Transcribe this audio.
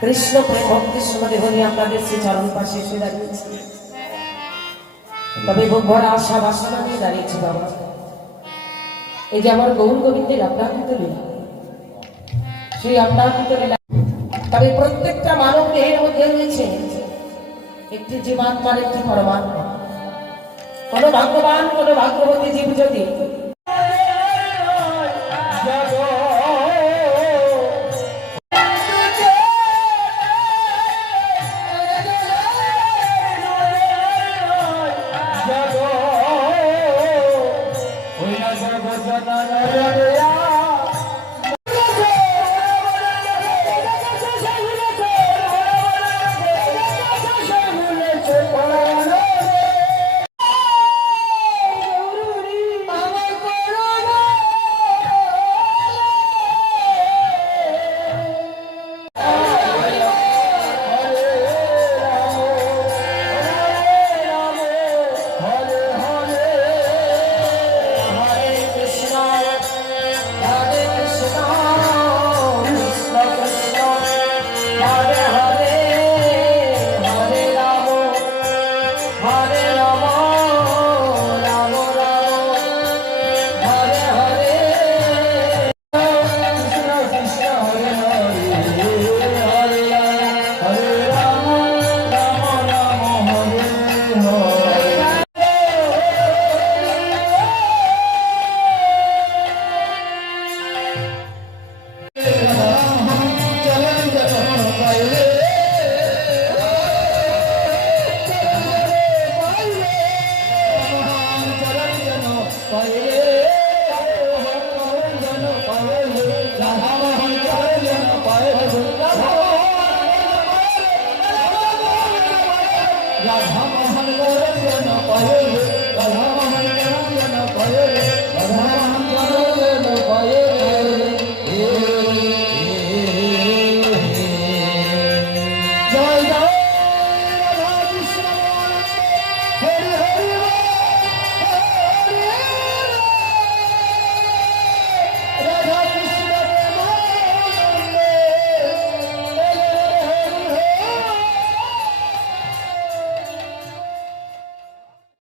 কৃষ্ণ প্রেম ভক্তির সমাধি হলে আপনাদের সে চরণ পাশে এসে দাঁড়িয়েছে। তবে ভরা আশা বাসনা নিয়ে দাঁড়িয়েছে বাবা। এই যে আমার গৌর গোবিন্দের আপনাদিত লীলা, সেই আপনাদিত লীলা। তবে প্রত্যেকটা মানব দেহের মধ্যে রয়েছে একটি জীবাত্মার, একটি পরমাত্মা। কোন ভাগ্যবান, কোন ভাগ্যবতী জীব যদি Thank you. राधा मोहन गोरखन पहे राधा मोहन